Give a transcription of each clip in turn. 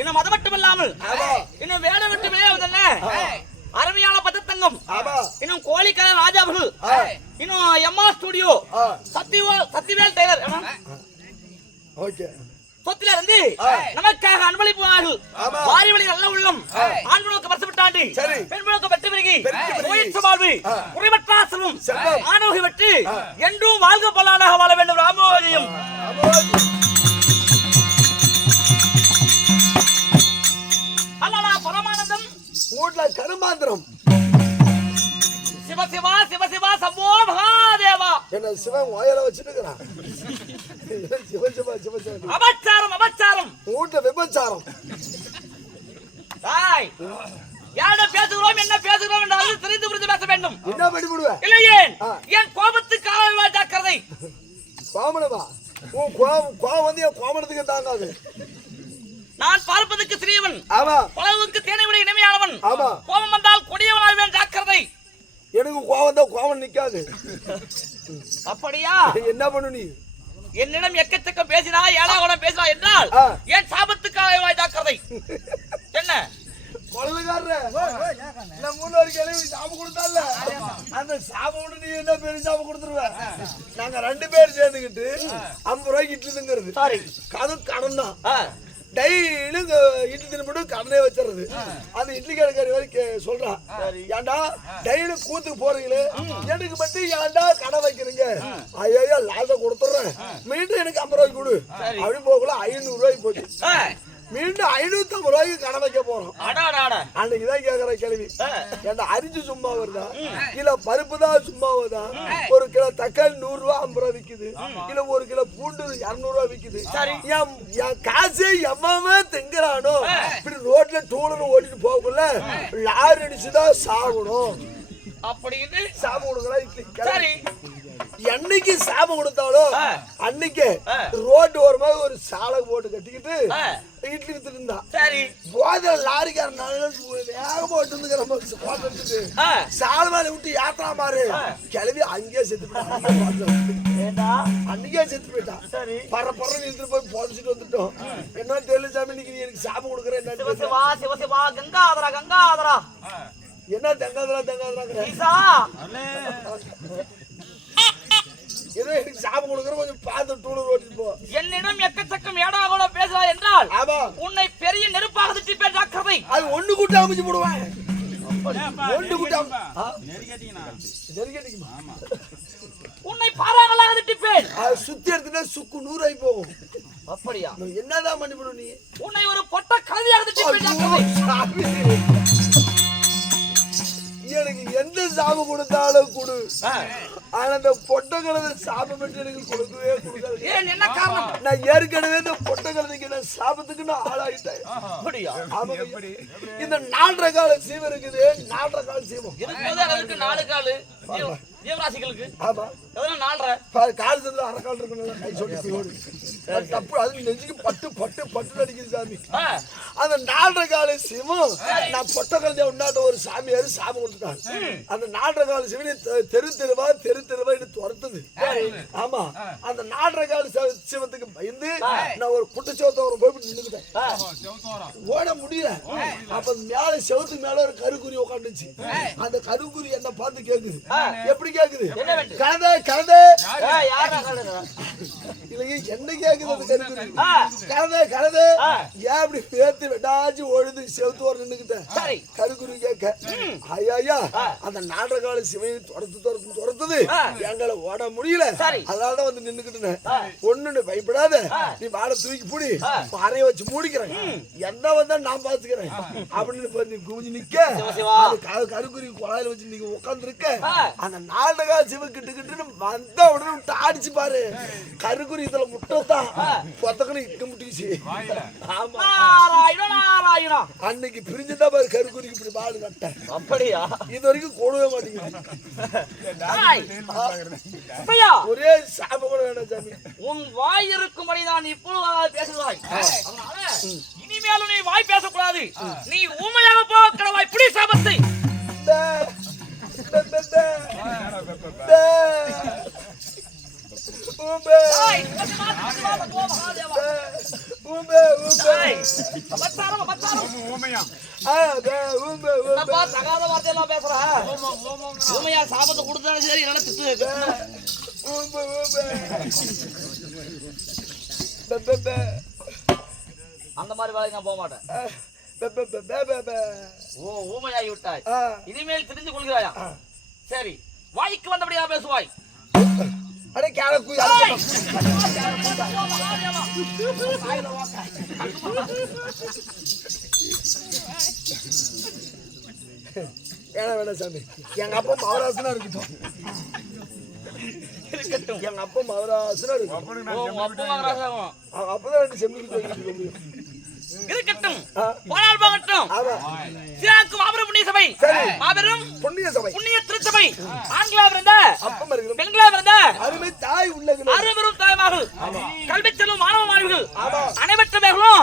இன்னும் அது மட்டும் இல்லாமல் இன்னும் வேலை விட்டு விளையாவதல்ல அருமையான பதத்தங்கம், இன்னும் கோழிக்கலை ராஜாபுல், இன்னும் எம்மா ஸ்டுடியோ, சத்திவேல் டெய்லர் சொத்துல இருந்து நமக்காக அன்பளிப்பு வாரிவழி நல்ல உள்ளம் ஆண்களுக்கு பரிசுவிட்டாண்டி பெண்களுக்கு வெற்றி பெருகி உயிர் வாழ்வு குறைவற்றாசலும் ஆணவகை வெற்றி என்றும் வாழ்க பல்லானாக வாழ வேண்டும். ராமோஜயம் அல்லா பரமானந்தம் ஊட்ல கருமாந்திரம் சிவ சிவா சிவ சிவா சம்போ மகாதேவா. என்ன சிவன் ஓயல வச்சிருக்கான். சிவ சிவ சிவ சிவ அபச்சாரம் அபச்சாரம் ஊட்ல விபச்சாரம். டேய் யாரட பேசுறோம் என்ன பேசுறோம் என்றாலும் தெரிந்து புரிந்து பேச வேண்டும். என்ன பண்ணி விடுவே? இல்லையே என் கோபத்துக்கு ஆளவா ஜாக்கிரதை. கோமனவா உன் கோபம் வந்து என் கோமனத்துக்கு தாங்காது. நான் பார்ப்பதற்கு சிறியவன், ஆமா, உலகுக்கு தேனை விட இனிமையானவன், ஆமா, கோபம் வந்தால் கொடியவனாவேன் ஜாக்கிரதை. எனக்கு கோபம் தான் கோபம் நிக்காது. அப்படியா? என்ன பண்ணு நீ? என்னிடம் எக்கச்சக்க பேசினா ஏழாவடம் பேசினா என்றால் என் சாபத்துக்கு ஆளவா ஜாக்கிரதை. என்ன குழந்தைக்காரரு இந்த முன்னோரு கிளவி சாபம் கொடுத்தால அந்த சாபம் நீ என்ன பெரிய சாபம் கொடுத்துருவ. நாங்க 2 பேர் சேர்ந்துக்கிட்டு 50 ரூபாய்க்கு இட்லி திங்கிறது. அதுவும் கடன் தான். டெய்லியும் இட்லி தின்னு கடனே வச்சிருது. அந்த இட்லி கடைக்காரி வரைக்கும் சொல்றான், ஏன்டா டெய்லி கூத்துக்கு போறீங்களே எனக்கு மட்டும் ஏன்டா கடை வைக்கிறீங்க. ஐயோ லாச கொடுத்துட்றேன், மீண்டும் எனக்கு 50 ரூபாய்க்கு கொடு அப்படின்னு போகல. 500 ரூபாய்க்கு போச்சு. மீண்டும் 550 ரூபாய்க்கு கடை வைக்க போறோம். அன்னைக்குதான் கேக்குற கேள்வி, ஏன்டா அரிஞ்சு சும்மா வருதா இல்ல பருப்பு தான் சும்மா வருதா? 1 கிலோ தக்காளி 100 ரூபா 50 ரூபா விக்குது, இல்ல 1 கிலோ பூண்டு 200 ரூபா விக்குது. என் காசே எம்மாம திங்குறானோ இப்படி ரோட்ல டூலர் ஓட்டிட்டு போகக்குள்ள லாரி அடிச்சுதான் சாகணும் அப்படின்னு சாபம் கொடுக்குறா இட்லி. என்னைக்கு சாபம் கொடுத்தாலும் அன்னைக்கு ரோட்டு ஓரமா ஒரு சாலை போட்டு கட்டிக்கிட்டு இட்லி வித்துட்டு இருந்தான். போத லாரிக்காரன் வேகமா விட்டு சாலை மேல விட்டு ஏத்தா மாறு கிளவி அங்கேயே செத்து போயிட்டான். அன்னைக்கே செத்து போயிட்டான். பரப்பற இழுத்துட்டு போய் புதைச்சிட்டு வந்துட்டோம். என்ன தெரியல சாமி, இன்னைக்கு நீ எனக்கு சாபம் கொடுக்குறேன். என்ன தங்காதரா ஏதோ எனக்கு சாபம் கொடுக்குற கொஞ்சம் பார்த்து டூலர் ஓட்டிட்டு போ. என்னிடம் எக்கச்சக்கம் ஏடாகோட பேசுறாய் என்றால் உன்னை பெரிய நெருப்பாக திட்டிப்பேன் ஜாக்கிரதை. அது ஒண்ணு கூட்ட அமைச்சு போடுவேன். ஒண்ணு கூட்ட நெருக்கடிக்குமா? உன்னை பாறாங்களாக திட்டிப்பேன். அது சுத்தி எடுத்துட்டா சுக்கு 100 ஆகி போகும். அப்படியா? என்னதான் பண்ணி போடு நீ? உன்னை ஒரு பொட்ட கழுதியாக திட்டிப்பேன் ஜாக்கிரதை. எனக்கு எந்த சாபம் கொடுத்தாலும் கொடு, ஆனா அந்த பொட்டை கழுதை சாபம் மட்டும் எனக்கு கொடுக்கவே கொடுக்காது. ஏன், என்ன காரணம்? நான் ஏற்கனவே இந்த பொட்டை கழுதைக்கு நான் சாபத்துக்கு நான் ஆளாகிட்டேன். இந்த 4.5 கால சீவம் இருக்குது. 4.5 கால சீவம் அதுக்கு 4 காலு ஜீவராசிகளுக்கு. ஆமா, 4.5 கால் சேர்ந்து 1/2 கால் இருக்கணும். கை சொல்லி தப்பு, அது நெஞ்சுக்கு பட்டு பட்டு பட்டு அடிக்குது சாமி. அந்த 4.5 கால சீவம் நான் பொட்டை கழுதை உண்டாட்ட ஒரு சாமியாரு சாபம் கொடுத்துட்டாங்க. அந்த 4.5 கால சிவனை தெரு தெருவா துரத்துது. ஆமா, அந்த 4.5 கால சிவத்துக்கு பயந்து நான் ஒரு குட்டச்சோத்தவரம் போய் நின்னுக்கிட்டேன். ஓட முடியல. அப்ப மேல செவத்துக்கு மேல ஒரு கருக்குறி உட்காந்துச்சு. அந்த கருக்குறி என்ன பார்த்து கேக்குது. எப்படி கேக்குது? கதை கதை இல்லைங்க, என்ன கேக்குது அந்த கருக்குறி? கதை கதை ஏன் இப்படி பேத்து வெட்டாச்சு ஓடுது செவத்து ஓர நின்னுக்கிட்டேன். கருக்குறி கேட்க, ஐயா அந்த 4.5 கால சிவனை துரத்துது, எங்களை ஓட முடியல, அதனாலதான் வந்து நின்னுக்கிட்டேன். ஒண்ணுன்னு பயப்படாத, நீ வாழை தூக்கி பூடி பாறைய வச்சு மூடிக்கிறேன், என்ன வந்தா நான் பாத்துக்கிறேன் அப்படின்னு குமிஞ்சு நிக்க. கருக்குறி குழாயில வச்சு நீங்க உட்கார்ந்து இருக்க. அந்த 4.5 கால சிவன் கிட்ட கிட்டு வந்த உடனே விட்டு அடிச்சு பாரு. கருக்குறி இதுல முட்டைத்தான் பொத்தக்கணும் இக்க முட்டிச்சு. அன்னைக்கு பிரிஞ்சுதான் பாரு கருக்குறிக்கு இப்படி பாடு கட்ட. அப்படியா? இது வரைக்கும் கூடவே மாட்டேங்குது. ஒரே சாப கூட வேண்டாம் சாமி. உன் வாய் இருக்கும்படி நான் இப்பொழுது பேசுவாய். இனிமேலும் நீ வாய் பேசக்கூடாது. நீ ஊமையாக போக கடவாய். இப்படி சாபத்தை தகாத வார்த்தையெல்லாம் பேசுற. ஊமையா சாபத்தை கொடுத்தாலும் சரி, என்ன திட்டு அந்த மாதிரி வேலைக்கு நான் போக மாட்டேன். ஓ, ஊமையாகி விட்டாய். இனிமேல் தெரிந்து கொள்கிறாயா? சரி, வாய்க்கு வந்தபடியா பேசுவாய். அடே கேளக்கு ஏன்னா வேணா சாமி, எங்க அப்பா மவராசனா இருக்கட்டும். எங்க அப்பா மவராசனா இருக்கட்டும். அப்பதான் 2 செம்மி இருக்கட்டும், போனால் போகட்டும். சியாக்கு மாபெரும் புண்ணிய சபை, மாபெரும் புண்ணிய சபை, புண்ணிய திருச்சபை. ஆண்களாக இருந்த பெண்களாக இருந்த அருமை தாய் உள்ளது, அருவரும் தாய்மார்கள், கல்வி செல்லும் மாணவ மாணவிகள் அனைவற்ற பேர்களும்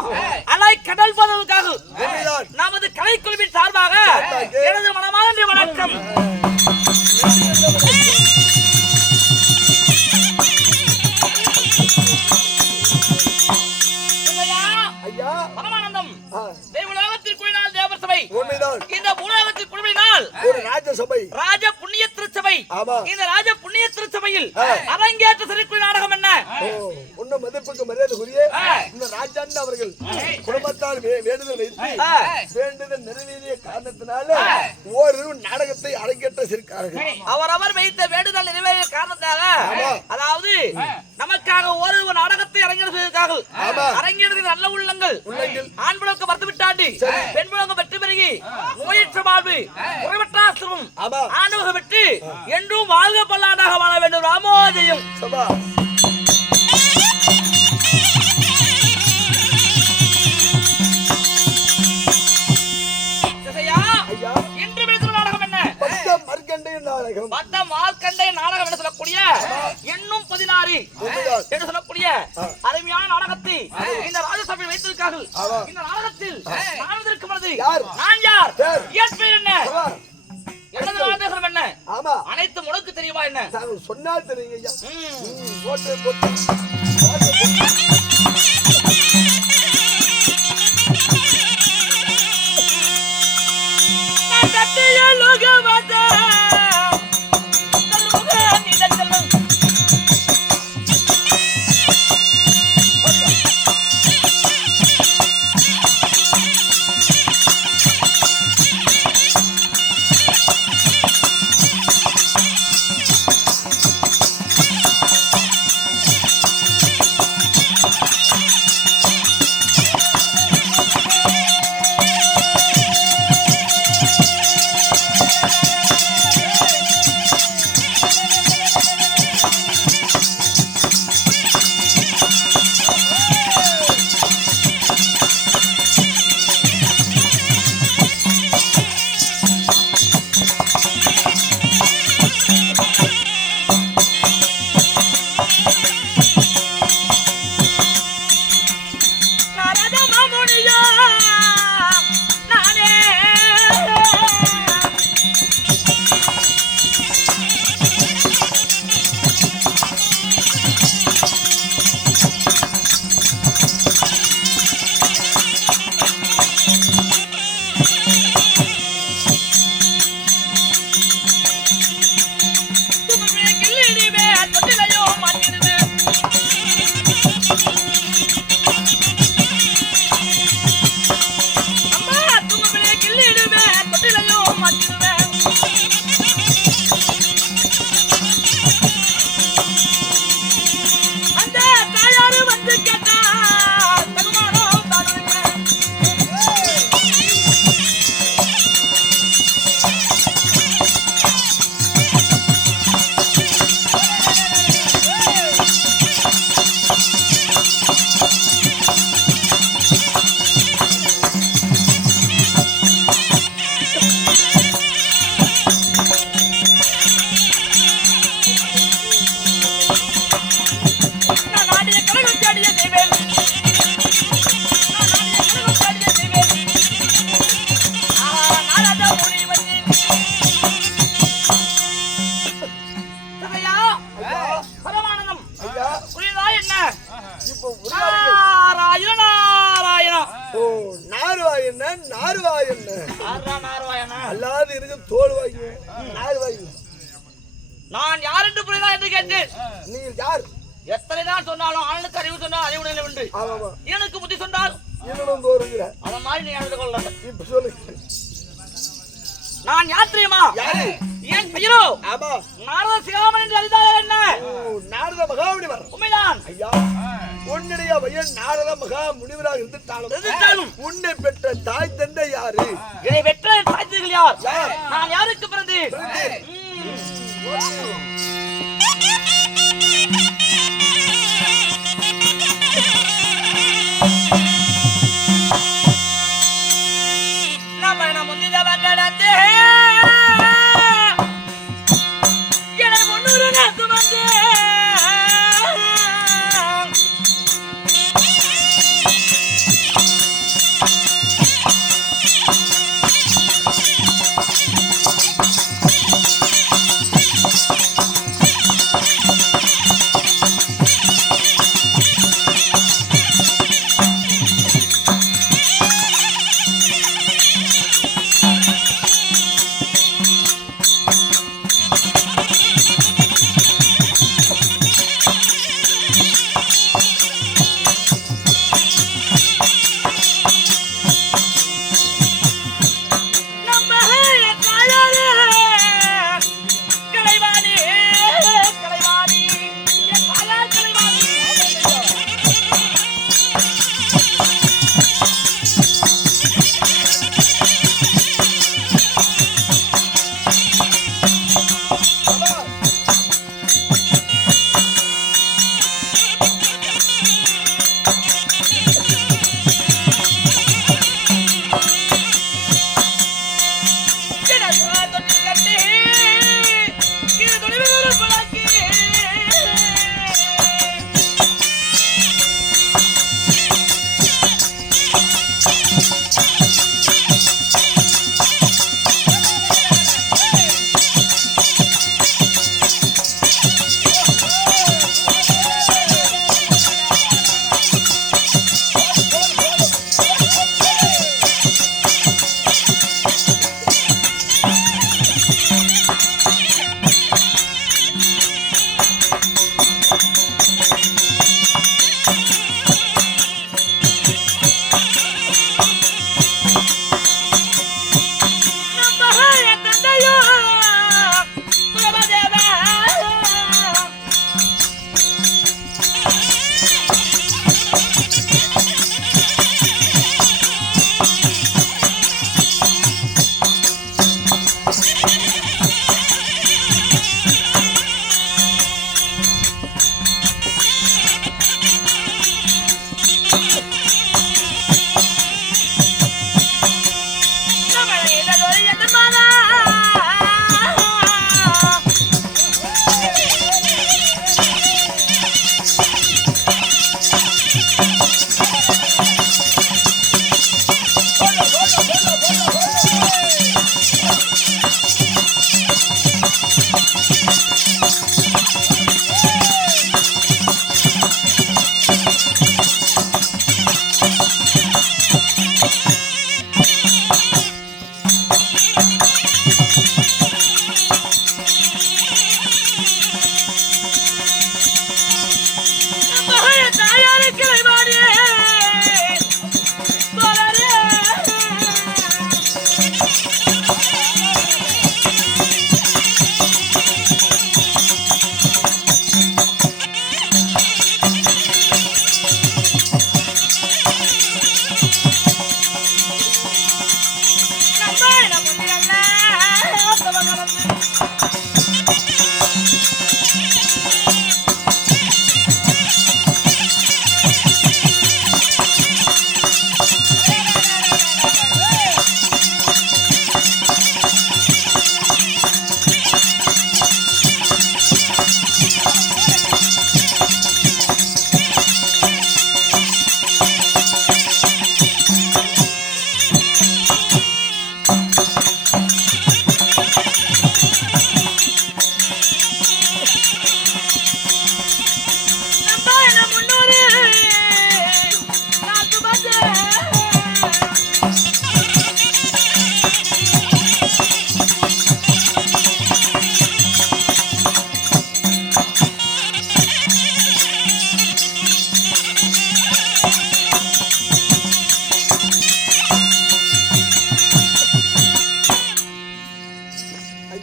அலை கடல் போதலுக்காக நமது கலைக்குழுவின் சார்பாக எனது மனமார்ந்த வணக்கம். பரமானந்தம் தேவலோகத்தில் கூறினால் தேவர் சபை நாடகத்தில் குழுவினால் ஒரு ராஜசபை, ராஜ புண்ணிய திருச்சபை. ஆமா. இந்த ராஜ புண்ணிய திருச்சபையில் அரங்கேற்ற சிறுக்குழு நாடகம் என்ன? உன்ன மதிப்புக்கு மரியாதைக்குரிய இந்த ராஜாண்ட அவர்கள் குடும்பத்தால் வேண்டுதல் வைத்து வேண்டுதல் நிறைவேறிய காரணத்தினால ஒரு நாடகத்தை அரங்கேற்ற சிறுக்கார்கள். அவரவர் வைத்த வேண்டுதல் நிறைவேறிய காரணத்தாக, அதாவது நமக்காக ஒரு நாடகத்தை அரங்கேற்றார்கள். அரங்கேற்ற நல்ல உள்ளங்கள் ஆண்களுக்கு மறுத்து விட்டாண்டி பெண்களுக்கு வெற்றி பெருகி நோயற்ற வாழ்வு குறைவற்றாசிரமம் ஆண்டவக வெற்றி என்றும் வாழ்க பல்லாண்டாக வாழ வேண்டும். ராமோஜயம். இன்று பேசும் நாடகம் என்ன? மார்க்கண்டேய நாடகம் என்று சொல்லக்கூடிய எண்ணும் 16 என்று சொல்லக்கூடிய அருமையான நாடகத்தை இந்த ராஜசபையில் வைத்திருக்கார்கள். இந்த நாடகத்தில் நாவதற்கு மனது நான் யார், என் பேர் என்ன, எனது நாடகம் என்ன, அனைத்து உனக்கு தெரியுமா என்ன? சொன்னால் தெரியுங்க. நான் யார் என்று புரியுதா என்று கேட்டேன். நீங்கள் யார்? எத்தனை தான் சொன்னாலும் ஆளுக்கு அறிவு சொன்னால் அறிவுடன் உண்டு. எனக்கு புத்தி சொன்னால் அத மாதிரி நீ எழுந்து கொள்ள. இப்ப சொல்லுங்க. நான் யார் தெரியுமா? என் பெயரோ நாரத சிகாமணி என்று அறிந்தால் என்ன? நாரத மகாமுனிவர். உண்மைதான் ஐயா. உன்னுடைய பையன் நாரத மகாமுனிவராக இருந்துட்டாலும் உன்னை பெற்ற தாய் தந்தை யாரு? என்னை பெற்ற தாய் தந்தைகள் யார்? நான் யாருக்கு பிறந்து?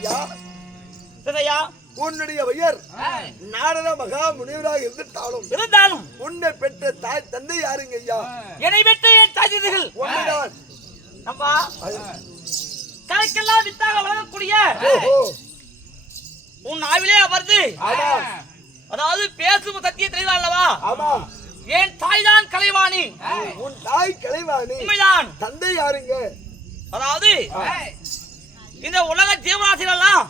ஐயா ஐயா உன்னுடைய பெயர் நாரத மகா முனிவராக இருந்தாலும் உன்னை பெற்ற தாய் தந்தை யாருங்க ஐயா? என்னை பெற்ற என் தாதிகள் உண்மைதான். அப்பா கலைக்கெல்லாம் வித்தாக வழங்கக்கூடிய உன் ஆவிலே அமர்ந்து அதாவது பேசும் சத்தியம் தெளிவா அல்லவா? ஆமா. என் தாய் தான் கலைவாணி. உன் தாய் கலைவாணி. உண்மைதான். தந்தை யாருங்க? அதாவது இந்த உலக ஜீவராசிகள் எல்லாம்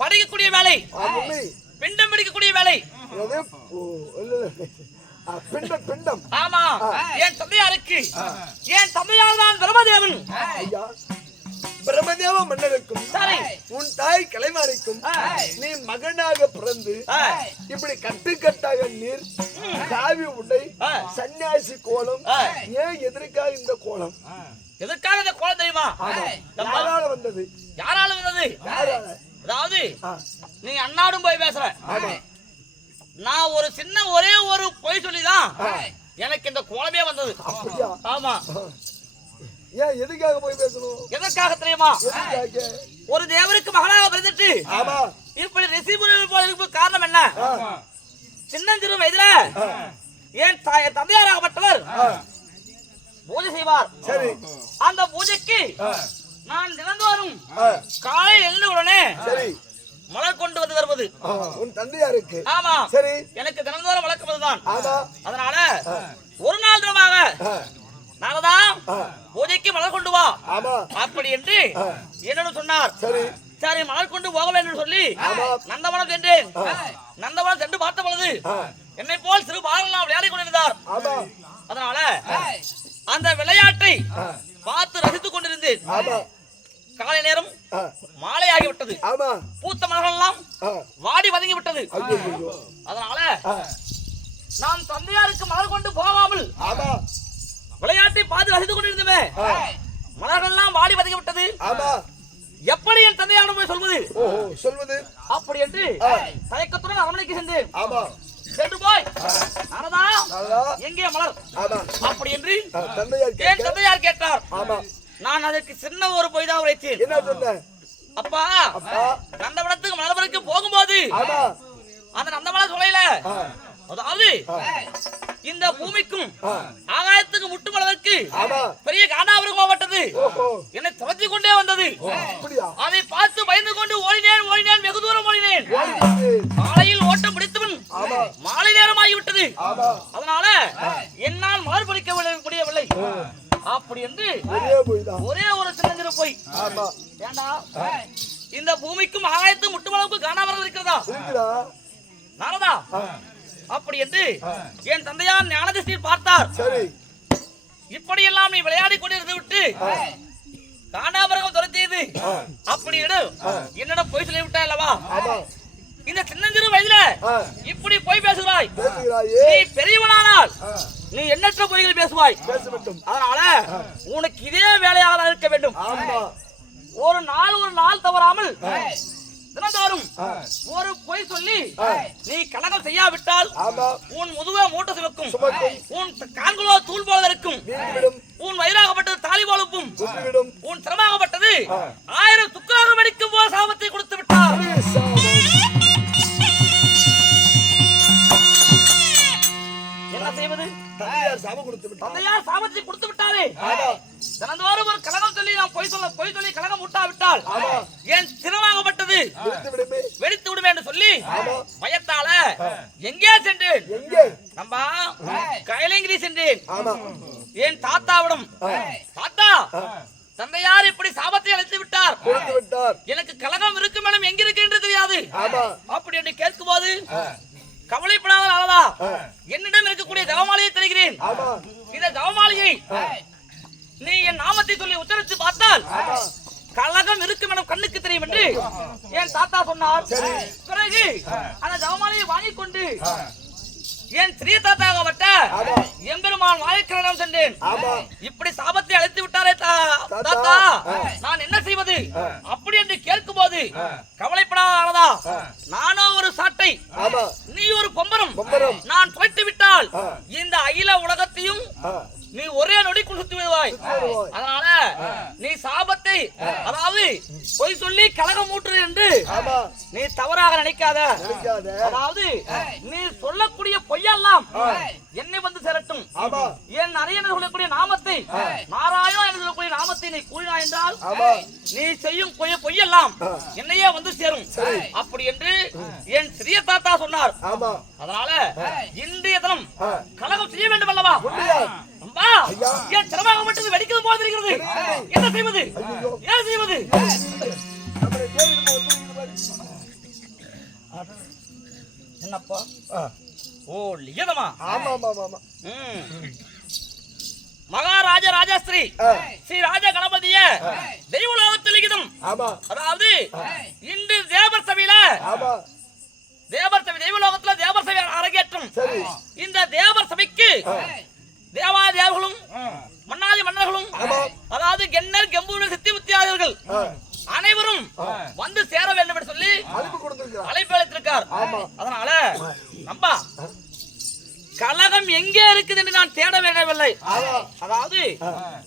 படிக்கக்கூடிய வேலை, பிண்டம் பிடிக்கக்கூடிய வேலை. பிண்டம். ஆமா. என் தந்தையாருக்கு என் தந்தையார் தான் பிரம்மதேவன். பிரம்மதேவ மன்னருக்கும் உன் தாய் கலைவாணிக்கும் நீ மகனாக பிறந்து இப்படி கட்டுக்கட்டாக நீர் காவி உடை சன்னியாசி கோலம் ஏன் எதற்காக இந்த கோலம்? எதற்காக இந்த கோலம் தெரியுமா? யாரால வந்தது? யாரால வந்தது? அதாவது நீ அண்ணாடும் போய் பேசுற. நான் ஒரு சின்ன ஒரே ஒரு பொய் சொல்லிதான் எனக்கு இந்த கோலமே வந்தது. ஆமா. ஏன் எதுக்காக போய் பேசணும்? எதற்காக தெரியுமா? ஒரு தேவருக்கு மகனாக பிறந்துட்டு இப்படி ரிஷிபுரம் போல இருக்க காரணம் என்ன? சின்னஞ்சிறு வயதுல என் தந்தையாராகப்பட்டவர் பூஜை செய்வார். சரி. அந்த பூஜைக்கு நான் தினந்தோறும் காலை எழுந்த உடனே மலர் கொண்டு வந்து வருவது உன் தந்தையாருக்கு. ஆமா. சரி. எனக்கு தினந்தோறும் வழக்கமதுதான். அதனால ஒரு நாள் தினமாக நாரதா பூஜைக்கு மலர் கொண்டு வா அப்படி என்று என்னோட சொன்னார். சரி மலர் கொண்டு போக வேண்டும் சொல்லி நந்தவனம் சென்றேன். நந்தவனம் சென்று பார்த்த பொழுது என்னை போல் சிறு பாலெல்லாம் விளையாடி கொண்டிருந்தார். அதனால அந்த விளையாட்டை பார்த்து ரசித்துக் கொண்டிருந்தேன். காலை நேரம் மாலை ஆகிவிட்டது. பூத்த மலர்கள் எல்லாம் வாடி வதங்கி விட்டது. அதனால நாம் தந்தையாருக்கு மலர் கொண்டு போகாமல் விளையாட்டை பார்த்து ரசித்துக் கொண்டிருந்தமே மலர்கள் எல்லாம் வாடி வதங்கி விட்டது. எப்படி என் தந்தையாரிடம் போய் சொல்வது அப்படி என்று தயக்கத்துடன் அரண்மனைக்கு சென்றேன். சென்று போய் நாரதா எங்கே மலர் அப்படி என்று என் தந்தையார் கேட்டார். நான் அதற்கு சின்ன ஒரு பொய் தான் உரைத்தேன். என்ன சொன்ன? அப்பா நந்தவனத்துக்கு மலர்வருக்கு போகும்போது அந்த நந்தவனம் சொல்லையில அதாவது இந்த பூமிக்கும் ஆகாயத்துக்கு முட்டும் அளவுக்கு பெரிய காண்டாமிருகம் போகப்பட்டது. என்னை துரத்தி கொண்டே வந்தது. அதை பார்த்து பயந்து கொண்டு ஓடினேன் வெகு தூரம் ஓடினேன். காலையில் ஓட்டம் பிடித்தவன் மாலை நேரம் ஆகிவிட்டது. அதனால என்னால் மலர் பறிக்க முடியவில்லை அப்படி என்று ஒரே ஒரு சின்னஞ்சிறு போய் ஏண்டா இந்த பூமிக்கும் ஆகாயத்துக்கும் முட்டும் அளவுக்கு காண்டாமிருகம் இருக்கிறதா நாரதா அப்படி என்று என் தந்தையார் ஞான திருஷ்டியில் பார்த்தார். இப்படி எல்லாம் நீ விளையாடி கொண்டிருந்து விட்டு காண்டாமிருகம் துரத்தியது அப்படி என்னிடம் போய் சொல்லி விட்டாய் அல்லவா? இந்த சின்னஞ்சிறு வயதுல இப்படி போய் பேசுகிறாய். நீ பெரியவனானால் நீ எண்ணற்ற பொய்கள் பேசுவாய். அதனால உனக்கு இதே வேலையாக இருக்க வேண்டும். ஒரு நாள் தவறாமல் தினந்தோறும் ஒரு பொய் சொல்லி நீ கலகம் செய்யாவிட்டால் உன் முதுக மூட்டை சுமக்கும், உன் கால்களோ தூள் போல இருக்கும், உன் வயிறாகப்பட்டது தாலி போலப்பும், உன் சிரமாகப்பட்டது 1000 துக்கராக மடிக்கும் போது சாபத்தை கொடுத்து விட்டார். என்ன செய்வது? தந்தையார் சாபத்தை கொடுத்து விட்டாரே. தினந்தோறும் ஒரு கலகம் சொல்லி நான் பொய் சொல்லி கலகம் விட்டாவிட்டால் என் சிரமாகப்பட்டது வெடித்து விடுமே என்று சொல்லி பயத்தால எங்கே சென்றேன்? நம்ம கைலங்கிரி சென்றேன். என் தாத்தாவிடம் தாத்தா தந்தையார் இப்படி சாபத்தை அழைத்து விட்டார், எனக்கு கலகம் இருக்கும் இடம் எங்க இருக்கு என்று தெரியாது அப்படி என்று கேட்கும் போது கவலைப்படாத ஆளா என்னிடம் இருக்கக்கூடிய தவமாலையை தருகிறேன். இந்த தவமாலையை நீ என் நாமத்தை சொல்லி உச்சரித்து பார்த்தால் கலகம் இருக்கும் என கண்ணுக்கு தெரியும் என்று என் தாத்தா சொன்னார். பிறகு அந்த தவமாலையை வாங்கிக் கொண்டு என் சிறிய தாத்தாகப்பட்ட எம்பெருமான் வாழைக்கிழனம் சென்றேன். இப்படி சாபத்தை அழைத்து விட்டாரே தாத்தா, நான் என்ன செய்வது அப்படி என்று கேட்கும் போது கவலைப்படாதா, நானோ ஒரு சாட்டை நீ ஒரு பொம்பரம், நான் தொலைத்து விட்டால் இந்த அகில உலகத்தையும் நீ ஒரே நொடிக்குள் சுத்தி விடுவாய். அதனால நீ சாபத்தை அதாவது பொய் சொல்லி கலகம் ஊற்றுறது என்று நீ தவறாக நினைக்காத. அதாவது நீ சொல்லக்கூடிய பொய்யெல்லாம் என்னை வந்து சேரட்டும். என் நிறைய சொல்லக்கூடிய நாமத்தை நாராயணா என்று சொல்லக்கூடிய நாமத்தை நீ கூறினா என்றால் நீ செய்யும் பொய்யெல்லாம் என்னையே வந்து சேரும். அப்படி என்று என் சிறிய தாத்தா சொன்னார். அதனால இன்றைய தினம் கலகம் செய்ய வேண்டும் அல்லவா? என் சிரமம் மட்டும் வெடிக்கிறது போல தெரிகிறது. என்ன செய்வது? ஏன் செய்வது? என்னப்பா? ஓ லியதமா? மகாராஜ ராஜஸ்ரீ ஸ்ரீ ராஜ கணபதிய தெய்வலோகத்தில் லிகிதம். அதாவது இன்று தேவர் சபையில தெய்வலோகத்துல தேவர் சபை அரங்கேற்றம். இந்த தேவர் சபைக்கு தேவாதேவர்களும் மன்னாதி மன்னர்களும் அதாவது கென்னர் கெம்பூர் சித்தி முத்தியாதவர்கள் அனைவரும் வந்து சேர வேண்டும் என்று சொல்லி அழைப்பு அளித்திருக்கார். அதனால நம்பா கலகம் எங்கே இருக்குது என்று நான் தேட வேண்டவில்லை. அதாவது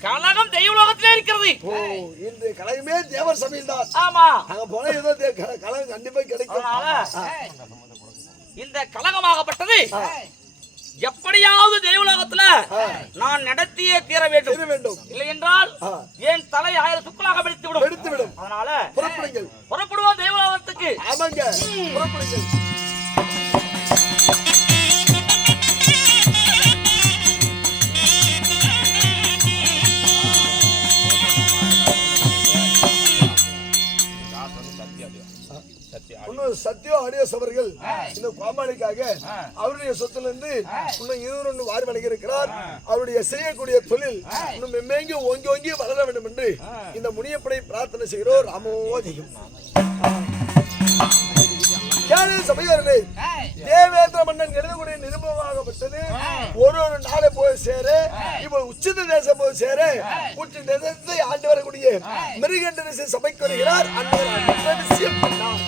கலகம் தெய்வலோகத்திலே இருக்கிறது. இந்த கலகமே தேவர் சபையில் தான். ஆமா, அங்க போனா ஏதோ கலகம் கண்டிப்பா கிடைக்கும். இந்த கலகமாகப்பட்டது எப்படியாவது தெய்வலோகத்துல நான் நடத்தியே தீர வேண்டும். இல்லை என்றால் என் தலை 1000 சுக்கலாக வெடித்து விடும். அதனால புறப்படுவோம் தெய்வலோகத்துக்கு. ஆமாங்க, புறப்படுங்கள். சத்யோ ஆடியோஸ் அவர்கள் இந்த கோமாளிக்காக அவருடைய சொத்துல இருந்து இன்னும் 2 வாரி வழங்கி இருக்கிறார். அவருடைய செய்யக்கூடிய தொழில் இன்னும் மெம்மேங்கி ஓங்கி ஓங்கி வளர வேண்டும் என்று இந்த முனியப்படை பிரார்த்தனை செய்கிறோம். ராமோஜியும் சபையோர்களே, தேவேந்திர மன்னன் எழுதக்கூடிய நிருபமாகப்பட்டது ஒரு நாளை போய் சேர, இப்போ உச்சித தேசம் போய் சேர, உச்சி தேசத்தை ஆண்டு வரக்கூடிய மிருகண்ட சபைக்கு வருகிறார். அண்ணன் விஷயம் பண்ணார்.